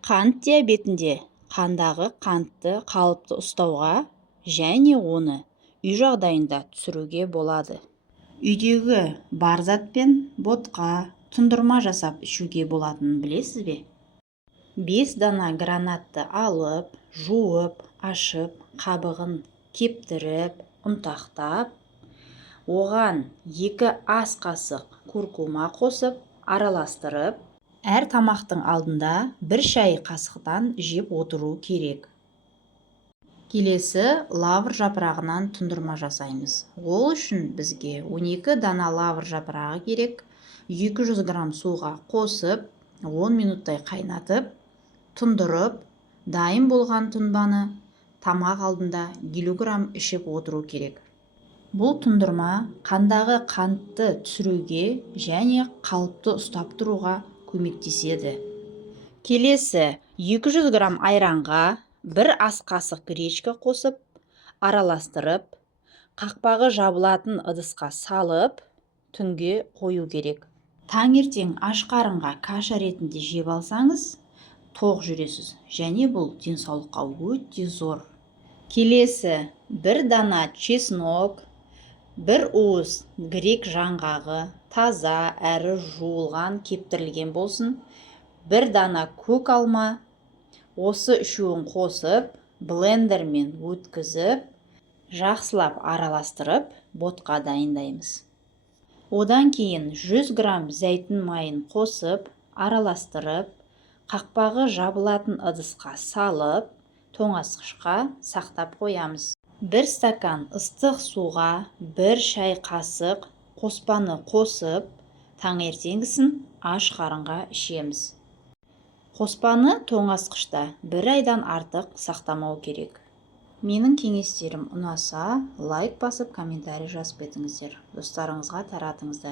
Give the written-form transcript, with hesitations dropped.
Қант диабетінде қандағы қантты қалыпты ұстауға және оны үй жағдайында түсіруге болады. Үйдегі бар затпен ботқа, тұндырма жасап ішуге болатынын білесіз бе? 5 дана гранатты алып, жуып, ашып, қабығын кептіріп, ұнтақтап, оған 2 ас қасық куркума қосып, араластырып, әр тамақтың алдында 1 шай қасықтан жеп отыру керек. Келесі лавр жапырағынан тұндырма жасаймыз. Ол үшін бізге 12 дана лавр жапырағы керек. 200 грамм суға қосып, 10 минуттай қайнатып, тұндырып, дайын болған тұнбаны тамақ алдында килограмм ішіп отыру керек. Бұл тұндырма қандағы қантты түсіруге және қалыпты ұстап тұруға көмектеседі. Келесі 200 грамм айранға 1 ас қасық гречка қосып, араластырып, қақпағы жабылатын ыдысқа салып, түнге қою керек. Таңертең аш қарынға каша ретінде жеп алсаңыз, тоқ жүресіз, және бұл денсаулыққа өте зор. Келесі 1 дана чеснок, 1 уыс грек жаңғағы, таза әрі жуылған кептірілген болсын, 1 дана көк алма. Осы үшеуін қосып, блендермен өткізіп, жақсылап араластырып, ботқа дайындаймыз. Одан кейін 100 грамм зәйтүн майын қосып, араластырып, қақпағы жабылатын ыдысқа салып, тоңазытқышқа сақтап қоямыз. 1 стакан ыстық суға 1 шай қасық қоспаны қосып, таңертеңгісін аш қарынға ішеміз. Қоспаны тоңазытқышта 1 айдан артық сақтамау керек. Менің кеңестерім ұнаса, лайк басып, комментарий жазып кетіңіздер. Достарыңызға таратыңыздар.